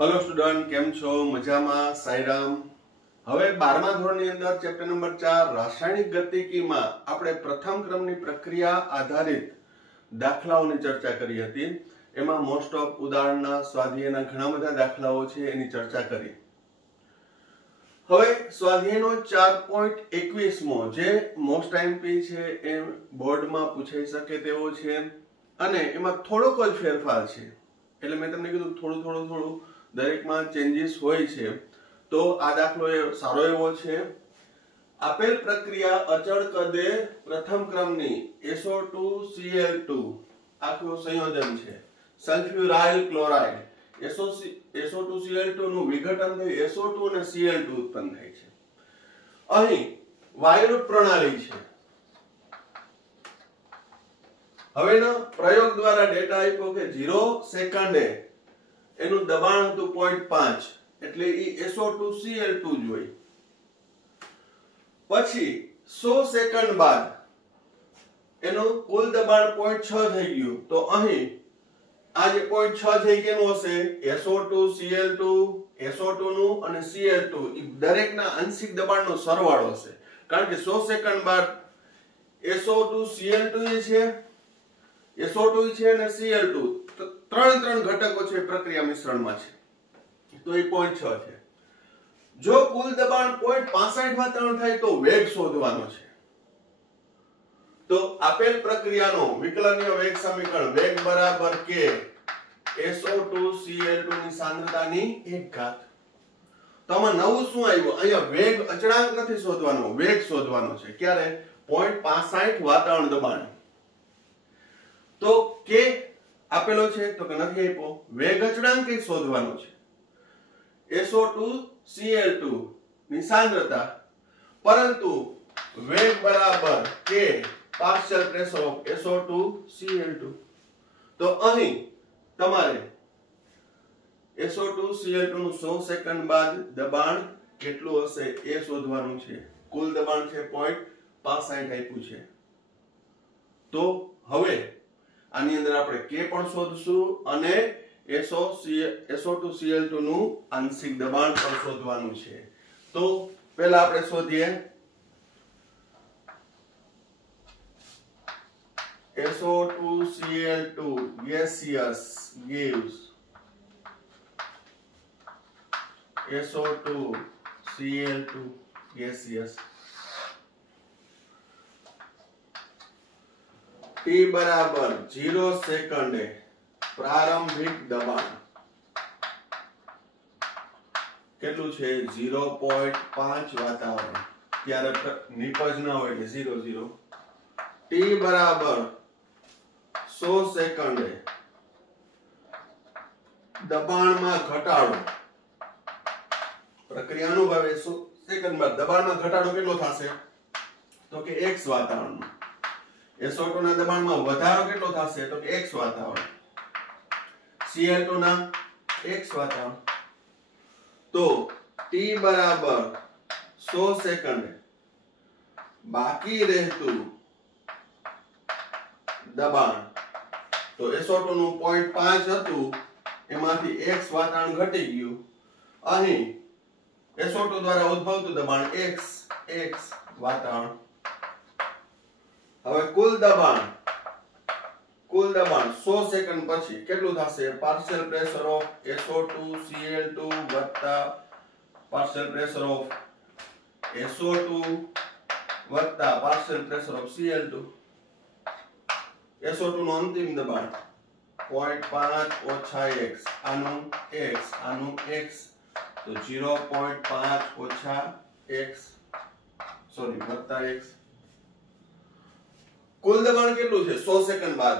Hello student, केम छो? मजामा? साईराम। હવે 12મા ધોરણની અંદર ચેપ્ટર નંબર 4 રાસાયણિક ગતિકીમાં આપણે પ્રથમ ક્રમની પ્રક્રિયા આધારિત દાખલાઓની ચર્ચા કરી હતી। એમાં મોસ્ટ ઓફ ઉદાહરણના સ્વાધ્યાયના ઘણા બધા દાખલાઓ છે, એની ચર્ચા કરી। હવે સ્વાધ્યાયનો 4.21મો જે મોસ્ટ આઈએમપી છે, એ બોર્ડમાં પૂછાઈ શકે તેવો છે અને એમાં થોડોક જ ફેરફાર છે। એટલે મેં તમને કીધું થોડું દરેકમાં ચેન્જીસ હોય છે। તો આ દાખલો એ સારો એવો છે। આપેલ પ્રક્રિયા અચળ કદે પ્રથમ ક્રમની SO2Cl2 આખું સંયોજન છે, સલ્ફ્યુરાઇલ ક્લોરાઇડ SO2Cl2 નું વિઘટન થઈ SO2 અને Cl2 ઉત્પન્ન થાય છે। અહીં વાયુરૂપ પ્રણાલી છે। હવેનો પ્રયોગ દ્વારા ડેટા આપ્યો કે 0 સેકન્ડે એનું દબાણ હતું 0.5, એટલે ઈ SO2Cl2 જ હોય। પછી 100 સેકન્ડ બાદ એનું કુલ દબાણ 0.6 થઈ ગયું, તો અહીં આ જે 0.6 થઈ ગયું હશે SO2Cl2 નું અને Cl2 ઈ દરેકના આંશિક દબાણનો સરવાળો હશે, કારણ કે 100 સેકન્ડ બાદ SO2Cl2 છે, SO2 છે અને Cl2 ત્રણ ઘટકો છે પ્રક્રિયા મિશ્રણમાં છે, તો એ 0.6 છે। જો કુલ દબાણ 0.65 વાતાવરણ થાય તો વેગ શોધવાનો છે। તો આપેલ પ્રક્રિયાનો વિકલનીય વેગ સમીકરણ વેગ બરાબર k SO2Cl2 ની સાંદ્રતાની 1/. તો આમાં નવું શું આવ્યું? અહીંયા વેગ અચળાંક નથી શોધવાનો, વેગ શોધવાનો છે। ક્યારે? 0.65 વાતાવરણ દબાણ। તો k આપેલો છે તો કે નથી આપ્યો, વેગ અચળાંક કઈ શોધવાનો છે, SO2Cl2 ની સાંદ્રતા, પરંતુ વેગ બરાબર k partial pressure of SO2Cl2। તો અહીં તમારે SO2Cl2 નું 100 સેકન્ડ બાદ દબાણ કેટલું હશે એ શોધવાનું છે। કુલ દબાણ છે 0.65 આપ્યું છે। તો હવે આની અંદર આપણે k પણ શોધશું અને SO2Cl2 નું આંશિક દબાણ પણ શોધવાનું છે। તો પહેલા આપણે શોધીએ SO2Cl2 gaseous gives SO2Cl2 gaseous T बराबर 0 सेकंडे प्रारंभिक दबाण કેટલું છે? 0.5 વાતાવરણ, ત્યારે નિપજ ના હોય એટલે 0 T બરાબર 100 સેકન્ડે દબાણમાં ઘટાડો, પ્રક્રિયા અનુભવે 100 સેકન્ડ બાદ દબાણમાં ઘટાડો કેટલો થશે? તો કે x વાતાવરણનો। SO2 ના દબાણમાં વધારો કેટલો થશે? તો કે x વાતાવરણ, Cl2 ના x વાતાવરણ। તો T બરાબર 100 સેકન્ડ બાકી રહેતું દબાણ, તો SO2 નું 0.5 હતું, એમાંથી x વાતાવરણ ઘટી ગયું, અહીં SO2 દ્વારા ઉદ્ભવતું દબાણ x વાતાવરણ। હવે કુલ દબાણ 100 સેકન્ડ પછી કેટલું થશે? પાર્શિયલ પ્રેશર ઓફ SO2Cl2 વત્તા પાર્શિયલ પ્રેશર ઓફ SO2 વત્તા partial pressure of Cl2। SO2 નું અંતિમ દબાણ 0.5 ઓછા x, આનું x આનું x, તો 0.5 ઓછા x વત્તા x। કુલ દબાણ કેટલું છે 100 સેકન્ડ બાદ?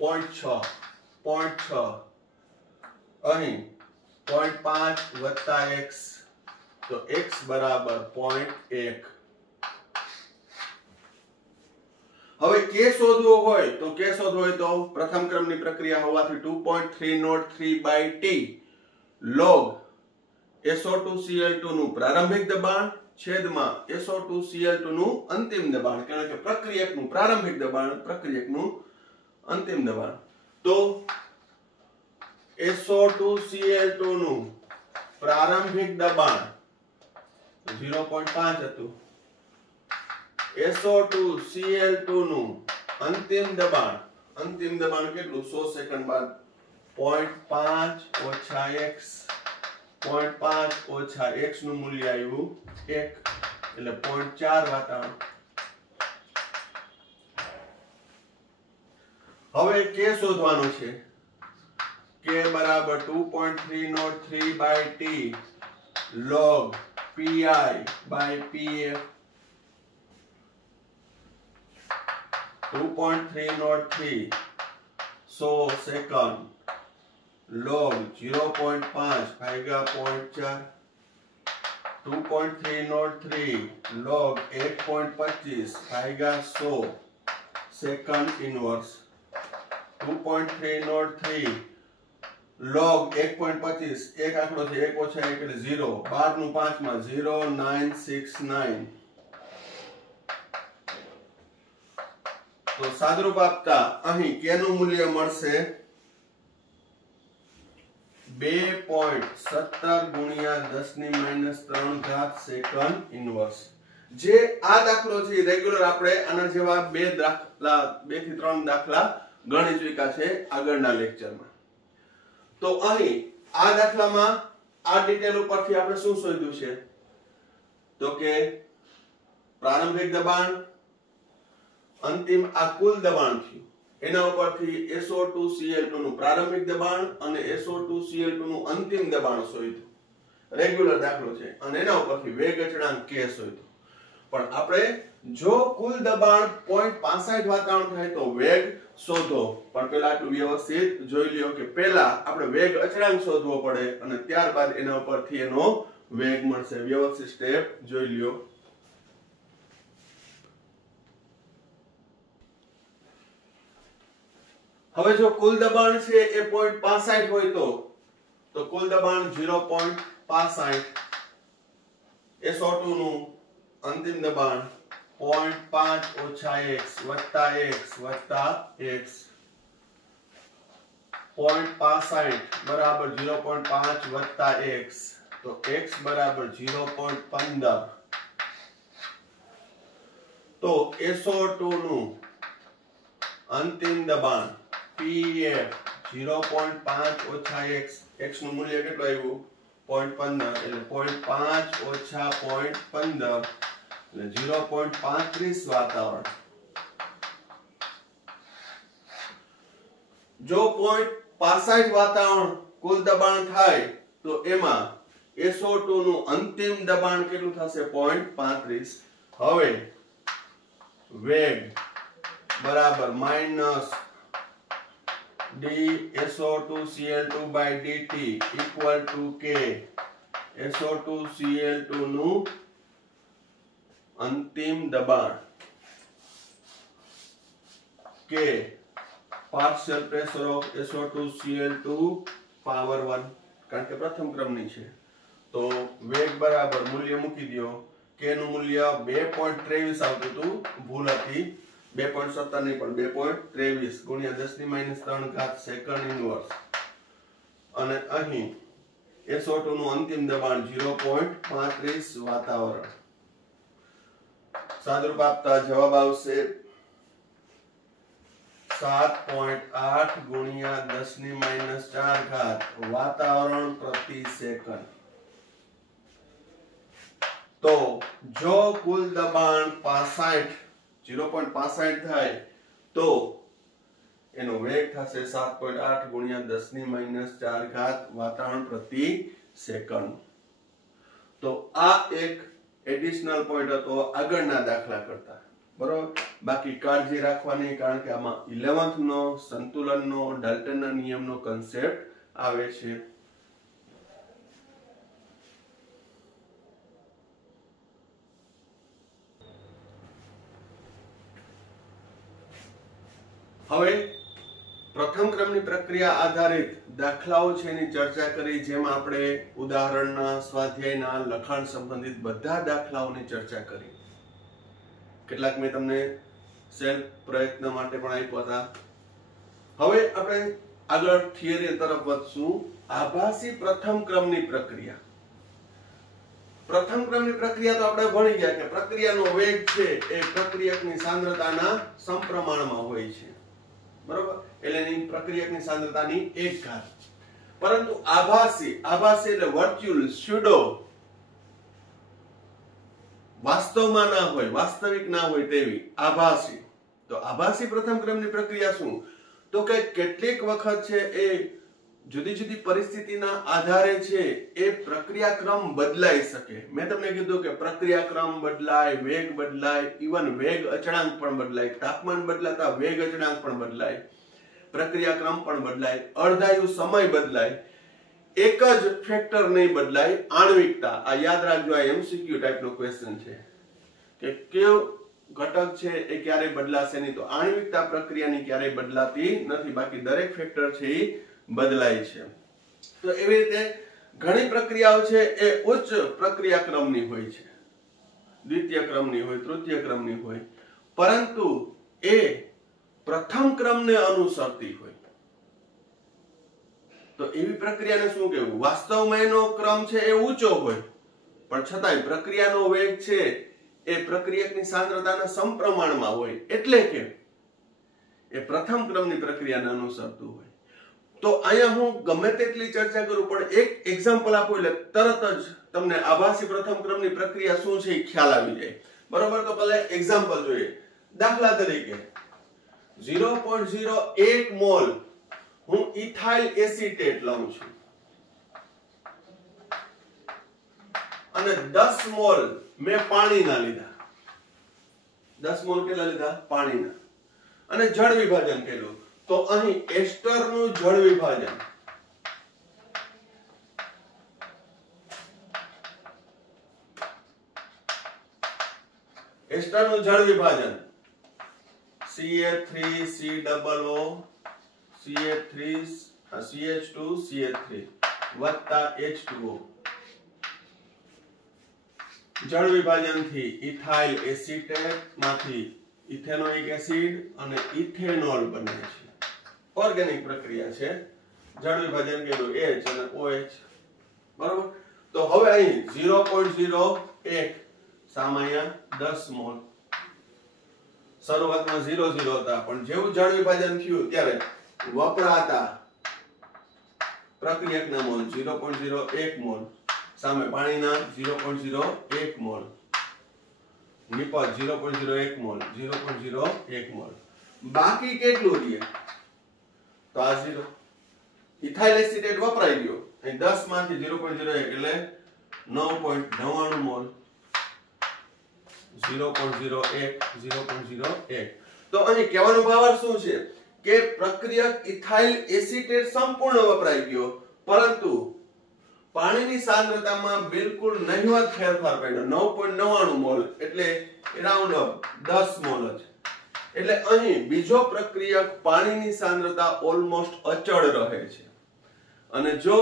0.6, અહીં 0.5 વત્તા x, તો x બરાબર 0.1। હવે k શોધવો હોય તો પ્રથમ ક્રમની પ્રક્રિયા હોવાથી 2.303/T log SO2Cl2 નું પ્રારંભિક દબાણ છેદમાં SO2Cl2 નું અંતિમ દબાણ, કારણ કે પ્રક્રિયકનું પ્રારંભિક દબાણ પ્રક્રિયકનું અંતિમ દબાણ। તો SO2Cl2 નું પ્રારંભિક દબાણ 0.5 હતું. SO2Cl2 નું અંતિમ દબાણ કેટલું 100 સેકન્ડ બાદ 0.5 ઓછા x 0.5 ઓછા x નું મૂલ્ય આવ્યું 1 એટલે 0.4 વાતાવરણ. હવે k શોધવાનું છે. k બરાબર 2.303 by t log pi by pf. 2.303 100 second log 0.5 ભાગ્યા 0.4. 2.303 log 1.25 ભાગ્યા 100 સેકન્ડ ઇનવર્સ. 2.303 log 1.25 એક આંકડો છે 1 ઓછા 1 એટલે 0 12 નું 5 માં 0969. તો સાદરૂપ આપતા અહીં k નું મૂલ્ય મળશે 2.17 ગુણ્યા 10⁻³ સેકન્ડ ઇનવર્સ. જે આ દાખલો છે રેગ્યુલર આપણે આના જેવા 2 થી 3 દાખલા ગણી ચૂક્યા છે આગળના લેક્ચરમાં. તો અહીં આ દાખલામાં આ ડિટેલ ઉપરથી આપણે શું શોધ્યું છે તો કે પ્રારંભિક દબાણ અંતિમ આ કુલ દબાણ થયું એના ઉપરથી SO2Cl2 નું પ્રારંભિક દબાણ અને SO2Cl2 નું અંતિમ દબાણ શોધ્યું. રેગ્યુલર દાખલો છે અને એના ઉપરથી વેગ અચળાંક k શોધ્યો. પણ આપણે જો કુલ દબાણ 0.65 વાતાવરણ થાય તો વેગ શોધો. પણ પહેલા આટલું વ્યવસ્થિત જોઈ લ્યો કે પહેલા આપણે વેગ અચળાંક શોધવો પડે અને ત્યારબાદ એના ઉપરથી એનો વેગ મળશે. વ્યવસ્થિત સ્ટેપ જોઈ લ્યો. હવે જો કુલ દબાણ છે એ 0.65 હોય તો કુલ દબાણ 0.65. SO2 નું અંતિમ દબાણ 0.5 ઓછા x વત્તા x વત્તા x. 0.65 બરાબર 0.5 વત્તા x તો x બરાબર 0.15. તો SO2 નું અંતિમ દબાણ PF 0.5 ઓછા x નું મૂલ્ય કેટલું આવ્યું 0.15 એટલે 0.5 ઓછા 0.15 એટલે 0.35 વાતાવરણ. જો 0.65 વાતાવરણ કુલ દબાણ થાય તો એમાં SO2 નું અંતિમ દબાણ કેટલું થશે 0.35. હવે વેગ બરાબર minus dSO2Cl2 by dt equal to k SO2Cl2 નું અંતિમ દબાણ k partial pressure of SO2Cl2 power 1 કારણ કે પ્રથમ ક્રમની છે તો વેગ બરાબર મૂલ્ય મૂકી દો. k નું મૂલ્ય 2.23 આવતું હતું, ભૂલ હતી 2.17 નહીં પણ 2.23 ગુણ્યા 10⁻³ સેકન્ડ ઇનવર્સ. અને અહીં SO2 નું અંતિમ દબાણ 0.35 વાતાવરણ. સાદરૂપ આપતા જવાબ આવશે 7.8 ગુણ્યા 10⁻⁴ વાતાવરણ પ્રતિ સેકન્ડ. તો જો કુલ દબાણ 0.65 થાય તો એનો વેગ થશે 7.8 ગુણ્યા 10⁻⁴ વાતાવરણ પ્રતિ સેકન્ડ. તો આ એક એડિશનલ પોઈન્ટ હતો આગળના દાખલા કરતા. બરોબર. બાકી કાળજી રાખવાની કારણ કે આમાં 11th નો સંતુલનનો ડાલ્ટનના નિયમનો કન્સેપ્ટ આવે છે. હવે પ્રથમ ક્રમની પ્રક્રિયા આધારિત દાખલાઓ છે એની ચર્ચા કરી, જેમાં આપણે ઉદાહરણના, સ્વાધ્યાયના, લખાણ સંબંધિત બધા દાખલાઓની ચર્ચા કરી. કેટલાક મેં તમને સેલ્ફ પ્રયત્ન માટે પણ આપ્યા હતા. હવે આપણે આગળ થિયરી તરફ વધશું. આભાસી પ્રથમ ક્રમની પ્રક્રિયા. પ્રથમ ક્રમની પ્રક્રિયા તો આપણે ભણી ગયા કે પ્રક્રિયાનો વેગ છે એ પ્રક્રિયકની સાંદ્રતાના સમપ્રમાણમાં હોય છે, બરોબર? એટલે એની પ્રક્રિયકની સાંદ્રતાની 1 ઘાત. પરંતુ આભાસી એટલે વર્ચ્યુઅલ, સ્યુડો, વાસ્તવમાં ના હોય, વાસ્તવિક ના હોય તેવી આભાસી. તો આભાસી પ્રથમ ક્રમની પ્રક્રિયા શું? તો કે કેટલીક વખત છે એ જુદી જુદી પરિસ્થિતિના આધારે છે એ પ્રક્રિયા ક્રમ બદલાઈ શકે. મેં તમને કીધું કે પ્રક્રિયા ક્રમ બદલાય, વેગ બદલાય, ઇવન વેગ અચળાંક પણ બદલાય, તાપમાન બદલાતા વેગ અચળાંક પણ બદલાય, પ્રક્રિયા ક્રમ પણ બદલાય, અર્ધાયુ સમય બદલાય. એક જ ફેક્ટર નહીં બદલાય, આણ્વિકતા. આ યાદ રાખજો, આ એમસીક્યુ ટાઈપનો ક્વેશ્ચન છે કે કયો ઘટક છે એ ક્યારેય બદલાશે નહીં. તો આણ્વિકતા પ્રક્રિયાની ક્યારેય બદલાતી નથી, બાકી દરેક ફેક્ટર છે એ બદલાય છે. તો એવી રીતે ઘણી પ્રક્રિયાઓ છે એ ઉચ્ચ પ્રક્રિયા ક્રમની હોય છે, દ્વિતીય ક્રમની હોય, તૃતીય ક્રમની હોય, પરંતુ એ પ્રથમ ક્રમને અનુસરતી હોય. તો એવી પ્રક્રિયાને શું કહેવું? વાસ્તવમાં એનો ક્રમ છે એ ઊંચો હોય, પણ છતાંય પ્રક્રિયાનો વેગ છે એ પ્રક્રિયકની સાંદ્રતાના સમપ્રમાણમાં હોય, એટલે કે એ પ્રથમ ક્રમની પ્રક્રિયાને અનુસરતું હોય. તો અહીંયા હું ગમે તેટલી ચર્ચા કરું પણ એક એક્ઝામ્પલ આપું એટલે તરત જ તમને આભાસી પ્રથમ ક્રમની પ્રક્રિયા શું છે એ ખ્યાલ આવી જાય, બરોબર? તો પહેલા એક્ઝામ્પલ જોઈએ. દાખલા તરીકે 0.01 મોલ હું ઇથાઇલ એસિટેટ લઉં છું અને 10 મોલ મેં પાણીના લીધા. 10 મોલ કેટલા લીધા? પાણીના. અને જળ વિભાજન કર્યું. તો અહીં એસ્ટરનું જળ વિભાજન CH3COO CH2CH3 વત્તા H2O. જળ વિભાજનથી ઇથાઇલ એસિટેટ માંથી ઇથેનોઇક એસિડ અને ઇથેનોલ બને છે. ઓર્ગેનિક પ્રક્રિયા છે. જળ વિભાજન કર્યું H અને OH, બરોબર? તો હવે અહીં 0.01 સામાન્ય 10 મોલ. શરૂઆતમાં 0 હતા, પણ જેવું જળ વિભાજન થયું ત્યારે વપરાતા પ્રક્રિયકના મોલ 0.01 મોલ સામે પાણીના 0.01 મોલ, નિપજ 0.01 મોલ, 0.01 મોલ. બાકી કેટલું રહે? તો આ 0. ઇથાઇલ એસિટેટ વપરાઈ ગયો, અહીં 10 માંથી 0.01 એટલે 9.99 મોલ. 0.01. તો અહીં કહેવાનો ભાવાર્થ શું છે કે પ્રક્રિયક ઇથાઇલ એસિટેટ સંપૂર્ણ વપરાઈ ગયો, પરંતુ પાણીની સાંદ્રતામાં બિલકુલ નહિવત ફેરફાર પડ્યો, 9.99 મોલ એટલે અરાઉન્ડ 10 મોલ જ. એટલે અહીં બીજો પ્રક્રિયક પાણીની સાંદ્રતા ઓલમોસ્ટ અચળ રહે છે. અને જો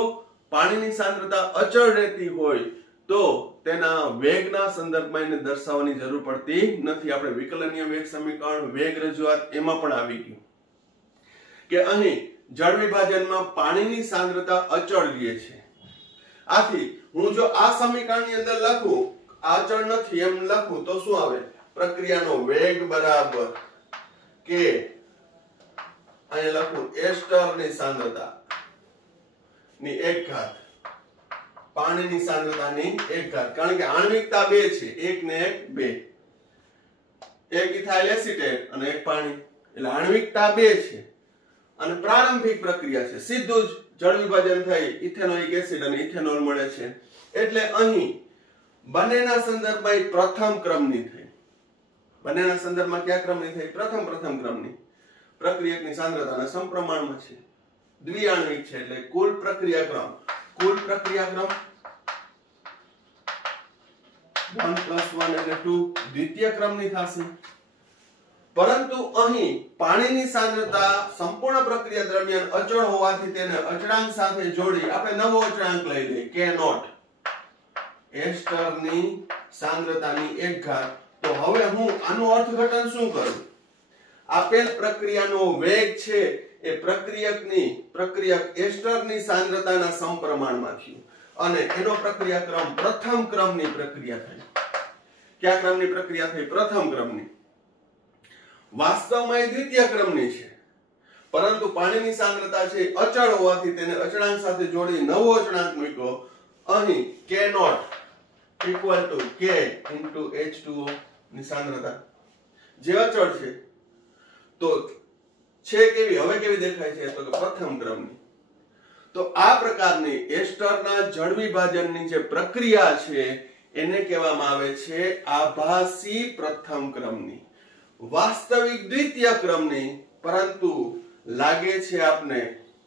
પાણીની સાંદ્રતા અચળ રહેતી હોય તો તેના વેગના સંદર્ભમાં એને દર્શાવવાની જરૂર પડતી નથી. આપણે વિકલનીય વેગ સમીકરણ, વેગ રજૂઆત એમાં પણ આવી ગયું કે અહીં જળ વિભાજનમાં પાણીની સાંદ્રતા અચળ રહે છે. આથી હું જો આ સમીકરણની અંદર લખું અચળ નથી એમ લખું તો શું આવે? પ્રક્રિયાનો વેગ બરાબર કે અહીંયા લખું એસ્ટરની સાંદ્રતા ની 1 ઘાત, પાણીની સાંદ્રતાની 1 ઘાત. કારણ કે આણ્વિકતા 2 છે, 1 ને 1 2. એક ઇથાઇલ એસિટેટ અને એક પાણી, એટલે આણ્વિકતા 2 છે અને પ્રારંભિક પ્રક્રિયા છે. સીધું જ જળ વિભાજન થઈ ઇથેનોઇક એસિડ અને ઇથેનોલ મળે છે. એટલે અહીં બંનેના સંદર્ભમાં પ્રથમ ક્રમની થઈ. બંનેના સંદર્ભમાં કયા ક્રમની થઈ? પ્રથમ ક્રમની. પ્રક્રિયકની સાંદ્રતાના સમપ્રમાણમાં છે, દ્વિઆણ્વિક છે, એટલે કુલ પ્રક્રિયા ક્રમ 1 + 1 એટલે 2 દ્વિતીય ક્રમની થશે. પરંતુ અહીં પાણીની સાંદ્રતા સંપૂર્ણ પ્રક્રિયા દરમિયાન અચળ હોવાથી તેને અચળાંક સાથે જોડી આપણે નવો અચળાંક લઈ લઈએ K0, એસ્ટરની સાંદ્રતાની 1 ઘાત. તો હવે હું આનું અર્થઘટન શું કરું? આપેલ પ્રક્રિયાનો વેગ છે એ પ્રક્રિયક એસ્ટરની સાંદ્રતાના સમપ્રમાણમાં થયું અને એનો પ્રક્રિયા ક્રમ પ્રથમ ક્રમની પ્રક્રિયા થઈ. કયા ક્રમની પ્રક્રિયા થઈ? પ્રથમ ક્રમની. વાસ્તવમાં એ દ્વિતીય ક્રમની છે, પરંતુ પાણીની સાંદ્રતા છે અચળ હોવાથી તેને અચળાંક સાથે જોડી નવો અચળાંક મૂક્યો. અહીં K0 equal to K into H2O ની સાંદ્રતા જે અચળ છે તો છે કેવી? હવે કેવી દેખાય છે? તો કે પ્રથમ ક્રમની. તો આ પ્રકારની એસ્ટરના જળ વિભાજનની જે પ્રક્રિયા છે એને કહેવામાં આવે છે આભાસી પ્રથમ ક્રમની. વાસ્તવિક દ્વિતીય ક્રમની, પરંતુ લાગે છે આપને,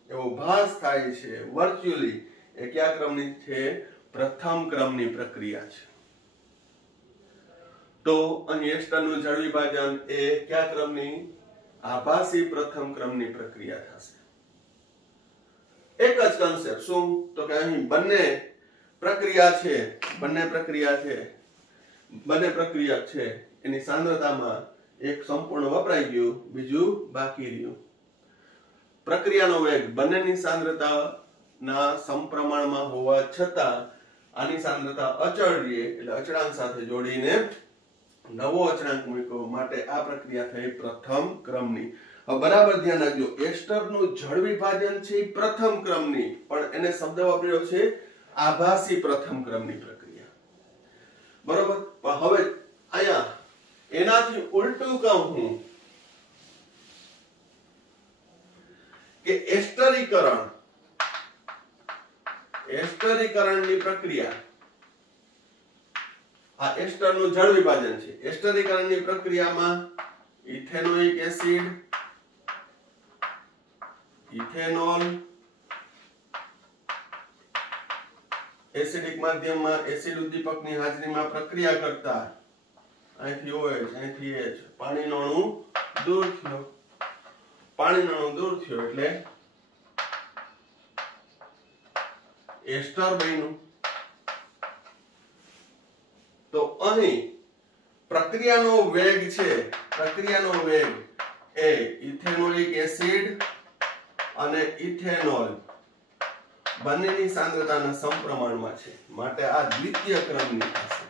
એવો ભાસ થાય છે વર્ચ્યુઅલી, એ કયા ક્રમની છે? પ્રથમ ક્રમની પ્રક્રિયા છે. તો અહીં એસ્ટરનું જળ વિભાજન એ કયા ક્રમની? આભાસી પ્રથમ ક્રમની પ્રક્રિયા થશે. એક જ કન્સેપ્ટ. શું? તો કે અહીં બંને પ્રક્રિયા છે એની સાંદ્રતામાં એક સંપૂર્ણ વપરાઈ ગયું, બીજું બાકી રહ્યું. પ્રક્રિયાનો વેગ બંનેની સાંદ્રતાના સમપ્રમાણમાં હોવા છતાં આની સાંદ્રતા અચળ રહે એટલે અચળાંક સાથે જોડીને નવો અચળાંક મૂક્યો, માટે આ પ્રક્રિયા થઈ પ્રથમ ક્રમની. હવે બરાબર ધ્યાન રાખજો, એસ્ટરનું જળ વિભાજન છે એ પ્રથમ ક્રમની, પણ એને શબ્દ વાપર્યો છે આભાસી પ્રથમ ક્રમની પ્રક્રિયા. બરોબર? પણ હવે અહીંયા એનાથી ઉલટું કહું હું કે એસ્ટરીકરણની પ્રક્રિયા, આ એસ્ટરનું જળ વિભાજન છે. એસ્ટરીકરણની પ્રક્રિયામાં ઇથેનોઇક એસિડ, ઇથેનોલ, એસિડિક માધ્યમમાં એસિડ ઉદ્દીપકની હાજરીમાં પ્રક્રિયા કરતા અહીંથી OH, અહીંથી H, પાણીનો અણુ દૂર થયો એટલે એસ્ટર બન્યું. તો અહીં પ્રક્રિયાનો વેગ એ ઇથેનોઇક એસિડ અને ઇથેનોલ બંનેની સાંદ્રતાના સમપ્રમાણમાં છે, માટે આ દ્વિતીય ક્રમની થશે.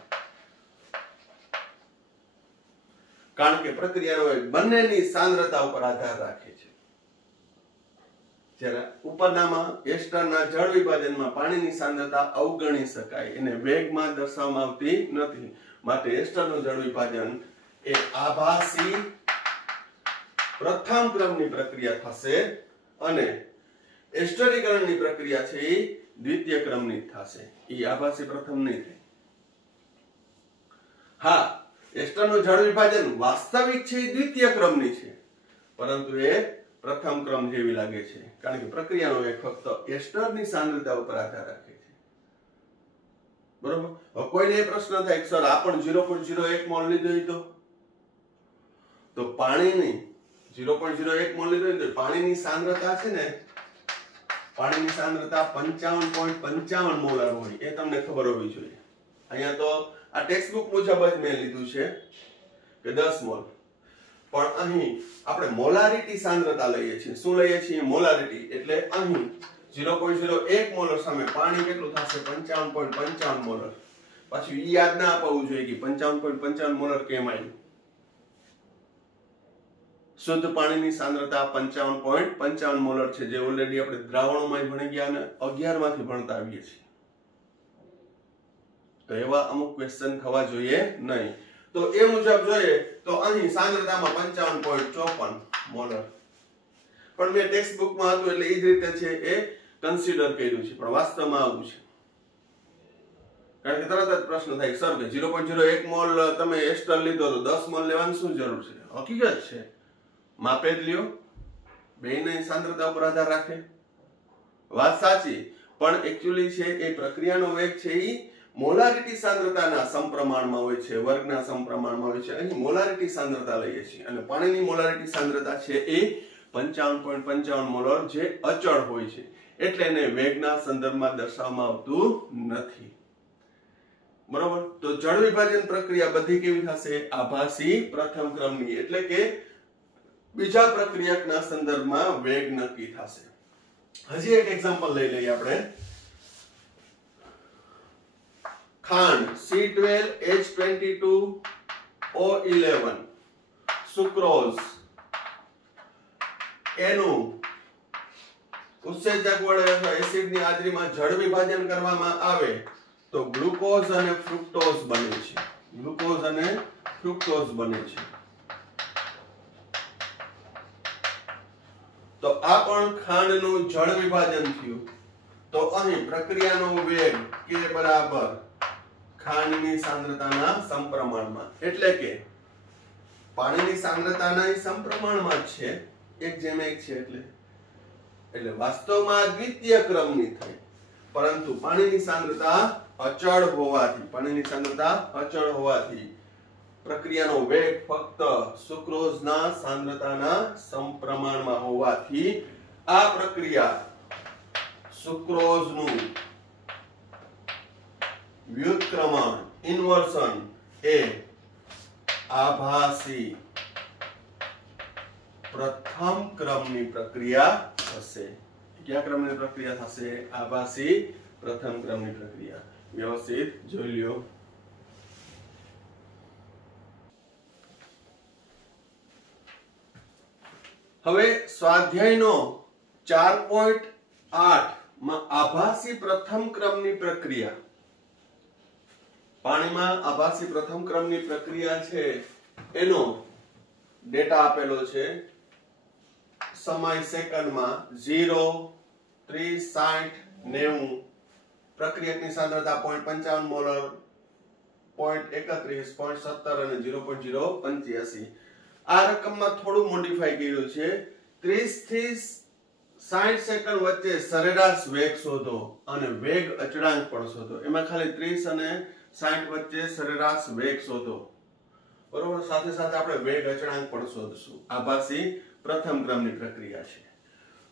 કારણ કે પ્રક્રિયાનો વેગ બંનેની સાંદ્રતા ઉપર આધાર રાખે છે. જ્યારે ઉપરનામાં એસ્ટરના જળ વિભાજનમાં પાણીની સાંદ્રતા અવગણી શકાય, એને વેગમાં દર્શાવવામાં આવતી નથી, માટે એસ્ટરનું જળ વિભાજન એ આભાસી પ્રથમ ક્રમની પ્રક્રિયા થશે અને એસ્ટરીકરણની પ્રક્રિયા છે એ દ્વિતીય ક્રમની થશે. એ આભાસી પ્રથમ નહીં થાય. હા, એસ્ટરનું જળ વિભાજન વાસ્તવિક છે એ દ્વિતીય ક્રમની છે, પરંતુ એ પ્રથમ ક્રમ જેવી લાગે છે, કારણ કે પ્રક્રિયાનો વેગ ફક્ત એસ્ટરની સાંદ્રતા ઉપર આધાર રાખે છે. બરોબર? હવે કોઈને એ પ્રશ્ન થાય કે સર આ પણ 0.01 મોલ લીધો તો પાણીની 0.01 મોલ લીધો તો પાણીની સાંદ્રતા છે ને, પાણીની સાંદ્રતા 55.55 મોલાર હોય, એ તમને ખબર હોવી જોઈએ. અહીંયા તો આ ટેક્સ્ટબુક મુજબ જ મેં લીધું છે કે 10 મોલ, પણ અહીં આપણે મોલારિટી સાંદ્રતા લઈએ છીએ. શું લઈએ છીએ? મોલારિટી. એટલે અહીં 0.01 મોલર સામે પાણી કેટલું થશે? 55.55 મોલર. પાછું ઈ યાદ ના અપાવવું જોઈએ કે 55.55 મોલર કેમ આવ્યું. શુદ્ધ પાણીની સાંદ્રતા 55.55 મોલર છે, જે ઓલરેડી આપણે દ્રાવણોમાં ભણી ગયા અને 11 માંથી ભણતા આવીએ છીએ. તો એવા અમુક ક્વેશ્ચન થવા જોઈએ નહીં. તો એ મુજબ જોઈએ તો અહીં સાંદ્રતામાં 55.54 મોલર, પણ મેં ટેક્સ્ટ બુકમાં હતું એટલે એ જ રીતે છે એ કન્સિડર કર્યું છે, પણ વાસ્તવમાં આવું છે. કારણ કે તરત જ પ્રશ્ન થાય સર કે 0.01 મોલ તમે એસ્ટર લીધો તો 10 મોલ લેવાની શું જરૂર છે? હકીકત છે, માપે જ લ્યો, બેયની સાંદ્રતા ઉપર આધાર રાખે. વાત સાચી, પણ એક્ચ્યુઅલી છે એ પ્રક્રિયાનો વેગ છે એ મોલારિટી સાંદ્રતાના સમપ્રમાણમાં હોય છે, વર્ગના સમપ્રમાણમાં હોય છે. અહીં મોલારિટી સાંદ્રતા લઈએ છીએ અને પાણીની મોલારિટી સાંદ્રતા છે એ 55.55 મોલર, જે અચળ હોય છે, એટલે એને વેગના સંદર્ભમાં દર્શાવવામાં આવતું નથી. બરોબર? તો જળ વિભાજન પ્રક્રિયા બધી કેવી થશે? આભાસી પ્રથમ ક્રમની. એટલે કે બીજા પ્રક્રિયકના સંદર્ભમાં વેગ નક્કી થશે. હજી એક એક્ઝામ્પલ લઈ લઈએ આપણે. ખાંડ C12H22O11, સુક્રોઝ એનું ઉત્સેચક વડે અથવા એસિડની હાજરીમાં જળ વિભાજન કરવામાં આવે તો ગ્લુકોઝ અને ફ્રુક્ટોઝ બને છે. ગ્લુકોઝ અને ફ્રુક્ટોઝ બને છે. તો આ પણ ખાંડનું જળ વિભાજન થયું. તો અહીં પ્રક્રિયાનો વેગ k બરાબર ખાંડની સાંદ્રતાના સમપ્રમાણમાં, એટલે કે પાણીની સાંદ્રતાના સમપ્રમાણમાં જ છે, 1:1 છે. એટલે વાસ્તવમાં દ્વિતીય ક્રમની થઈ, પરંતુ પાણીની સાંદ્રતા અચળ હોવાથી પ્રક્રિયાનો વેગ ફક્ત સુક્રોઝના સાંદ્રતાના સમપ્રમાણમાં હોવાથી આ પ્રક્રિયા સુક્રોઝનું વ્યુત્ક્રમણ ઇન્વર્સન એ આભાસી પ્રથમ ક્રમની પ્રક્રિયા થશે. કયા ક્રમની પ્રક્રિયા થશે? આભાસી પ્રથમ ક્રમની પ્રક્રિયા. વ્યવસ્થિત જોઈ લ્યો. હવે સ્વાધ્યાયનો 4.8 માં આભાસી પ્રથમ ક્રમની પ્રક્રિયા, પાણીમાં આભાસી પ્રથમ ક્રમની પ્રક્રિયા છે એનો ડેટા આપેલો છે. સમય સેકન્ડમાં 0, 30, 60, 90. પ્રક્રિયકની સાંદ્રતા 0.55 મોલર, 0.31, 0.17 અને 0.085. આ રકમમાં થોડું મોડિફાઈ કર્યું છે. 30 થી 60 સેકન્ડ વચ્ચે સરેરાશ વેગ શોધો અને વેગ અચળાંક પણ શોધો. એમાં ખાલી 30 અને 60 વચ્ચે સરેરાશ વેગ શોધો. બરોબર. સાથે સાથે આપણે વેગ અચળાંક પણ શોધશું. આભાસી પ્રથમ ક્રમની પ્રક્રિયા છે.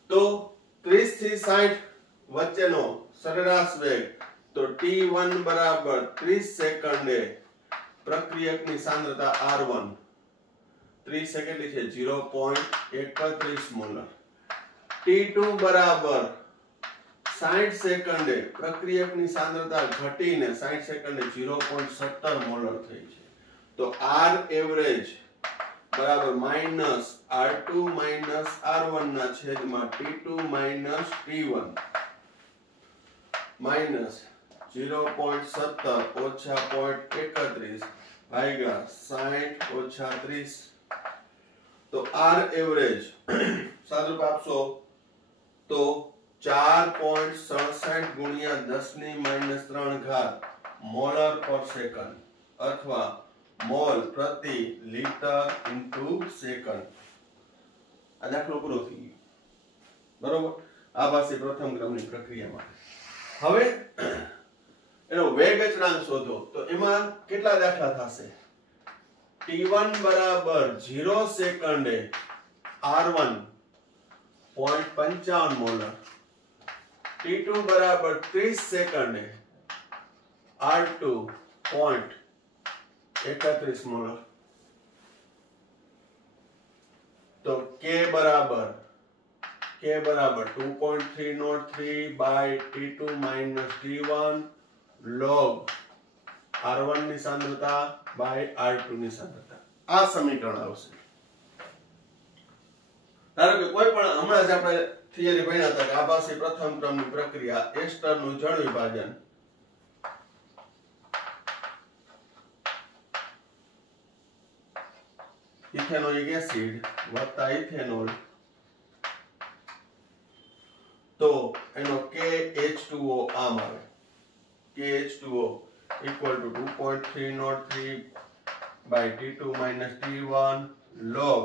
તો 30 થી 60 વચ્ચેનો સરેરાશ વેગ, તો t1 બરાબર 30 સેકન્ડે પ્રક્રિયકની સાંદ્રતા r1, 30 સેકન્ડ છે 0.31 મોલર. t2 બરાબર 60 સેકન્ડે પ્રક્રિયકની સાંદ્રતા ઘટીને 60 સેકન્ડે 0.17 મોલર થઈ છે. તો r એવરેજ બરાબર માઈનસ r2 માઈનસ r1 ના છેદમાં t2 માઈનસ t1 માઈનસ 0.17 ઓછા 0.31 ભાગ્યા 60 ઓછા 30. તો r એવરેજ સાદુરૂપ આપશો તો 4.67 ગુણ્યા 10⁻³ મોલર પર સેકન્ડ અથવા મોલ પ્રતિ લિટર ઇન્ટુ સેકન્ડ. આ દાખલો પૂરો થઈ ગયો. બરોબર. આભાસી પ્રથમ ક્રમની પ્રક્રિયામાં હવે એનો વેગ અચળાંક શોધો. તો એમાં કેટલા દાખલા થશે? t1 બરાબર 0 સેકન્ડે r1 0.55 મોલર, t2 બરાબર 30 સેકન્ડે r2 0.31 મોલર. તો k બરાબર 2.303 by t2 minus t1 log r1 ની સાંદ્રતા by r2 ની સાંદ્રતા. આ સમીકરણ આવશે. ધારો કે કોઈ પણ હમણાં જ આપણે થિયરી ભણ્યા હતા કે આભાસી પ્રથમ ક્રમની પ્રક્રિયા એસ્ટરનું જળ વિભાજન, ઇથેનોઇક એસિડ વત્તા ઇથેનોલ, તો એનો KH2O આમ આવે. KH2O equal to 2.303 by T2 minus T1 log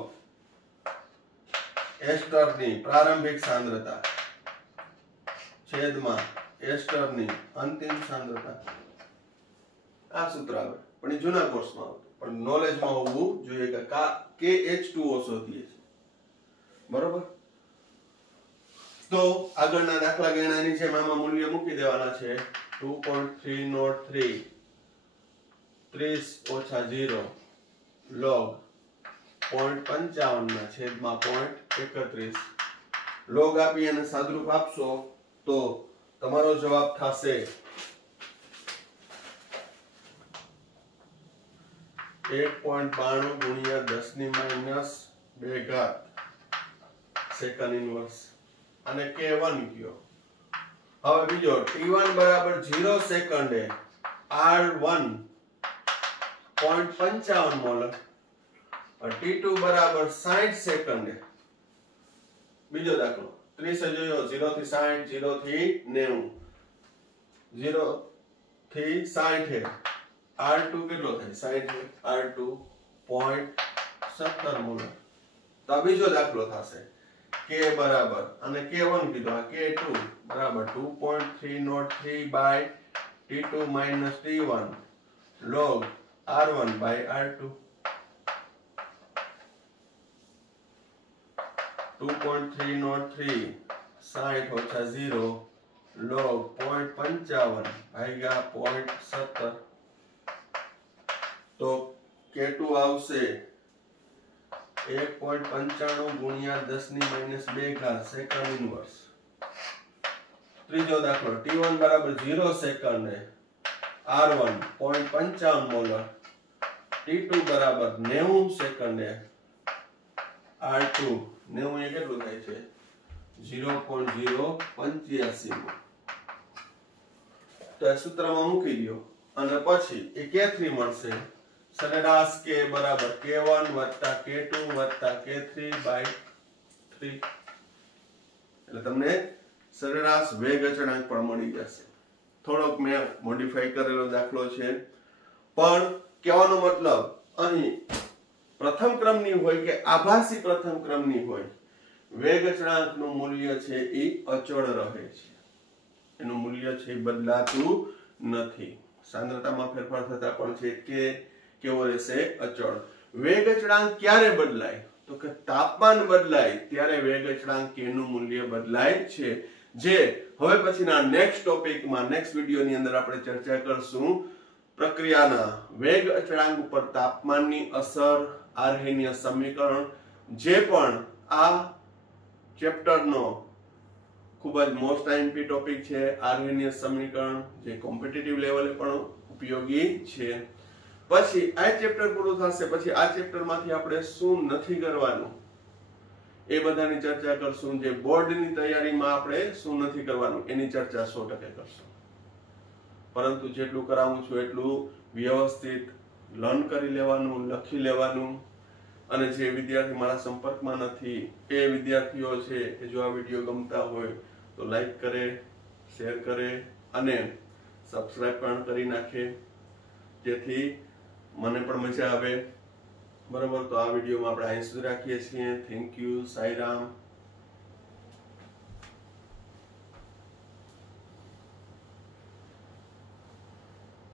એસ્ટરની પ્રારંભિક સાંદ્રતા છેદમાં એસ્ટરની અંતિમ સાંદ્રતા. આ સૂત્ર આવે, પણ એ જૂના કોર્સમાં આવતું, પણ નોલેજમાં હોવું જોઈએ કે KH2O શોધીએ છીએ. બરોબર. તો આગળના દાખલા ગણ્યાની છે, આમાં મૂલ્ય મૂકી દેવાના છે. 2.303 30 - 0 log 0.55 ના છેદમાં 0.31 લોગ આપી અને સાદુરૂપ આપશો તો તમારો જવાબ થશે 1.92 ગુણ્યા 10⁻2 સેકન્ડ ઇન્વર્સ અને K1 કયો. હવે બીજો T1 બરાબર 0 સેકન્ડે R1 0.55 મોલર, T2 બરાબર 60 સેકન્ડે. બીજો દાખલો 30 જોયો 0 થી 60, 0 થી 90, 0 થી 60 R2 કેટલો થાય 60, R2 0.17 મોલર. તો આ બીજો દાખલો થશે K બરાબર અને K1 કીધું, આ K2 બરાબર 2.303 by T2 minus T1 log R1 by R2. 2.303 60 ઓછા 0 log 0.55 ભાગ્યા 0.17. તો K2 આવશે 1.95 ગુણ્યા 10⁻2 સેકન્ડ ઇન્વર્સ. ત્રીજો દાખલો T1 બરાબર 0 સેકન્ડે R1 0.55 મોલર, T2 બરાબર 90 સેકન્ડે R2 90 એ કેટલું થાય છે 0.085 મોલ. તો આ સૂત્રમાં મૂકી દો અને પછી એ K3 મળશે. સરેરાશ K બરાબર K1 વત્તા K2 વત્તા K3 by 3. એટલે તમને સરેરાશ વેગ અચળાંક પણ મળી જશે. થોડોક મેં મોડિફાઈ કરેલો દાખલો છે, પણ કહેવાનો મતલબ અહીં પ્રથમ ક્રમની હોય કે આભાસી પ્રથમ ક્રમની હોય, વેગ અચળાંકનું મૂલ્ય છે એ અચળ રહે છે. એનું મૂલ્ય છે એ બદલાતું નથી. સાંદ્રતામાં ફેરફાર થતા પણ છે કે કેવો રહેશે અચળ. વેગ અચળાંક ક્યારે બદલાય તો કે તાપમાન બદલાય ત્યારે વેગ અચળાંક k નું મૂલ્ય બદલાય છે, જે હવે પછીના નેક્સ્ટ ટોપિકમાં નેક્સ્ટ વિડિયોની અંદર આપણે ચર્ચા કરશું. પ્રક્રિયાના વેગ અચળાંક ઉપર તાપમાનની અસર, આર્હેનિયસ સમીકરણ, જે પણ આ ચેપ્ટરનો ખૂબ જ મોસ્ટ આઈએમપી ટોપિક છે. આર્હેનિયસ સમીકરણ જે કોમ્પિટિટિવ લેવલે પણ ઉપયોગી છે. પછી આ ચેપ્ટર પૂરું થશે પછી આ ચેપ્ટરમાંથી આપણે શું નથી કરવાનું એ બધાની ચર્ચા કરશું. જે બોર્ડની તૈયારીમાં આપણે શું નથી કરવાનું એની ચર્ચા 100% કરશું. પરંતુ જેટલું કરાવું છું એટલું વ્યવસ્થિત લર્ન કરી લેવાનું, લખી લેવાનું. અને જે વિદ્યાર્થી મારા સંપર્કમાં નથી એ વિદ્યાર્થીઓ છે કે જો આ વિડીયો ગમતા હોય તો લાઈક કરે, શેર કરે અને સબસ્ક્રાઇબ પણ કરી નાખે, જેથી મને પણ મજા આવે. બરોબર, તો આ વિડીયોમાં આપણે અહીં સુધી રાખીએ છીએ. Thank you. સાઈરામ.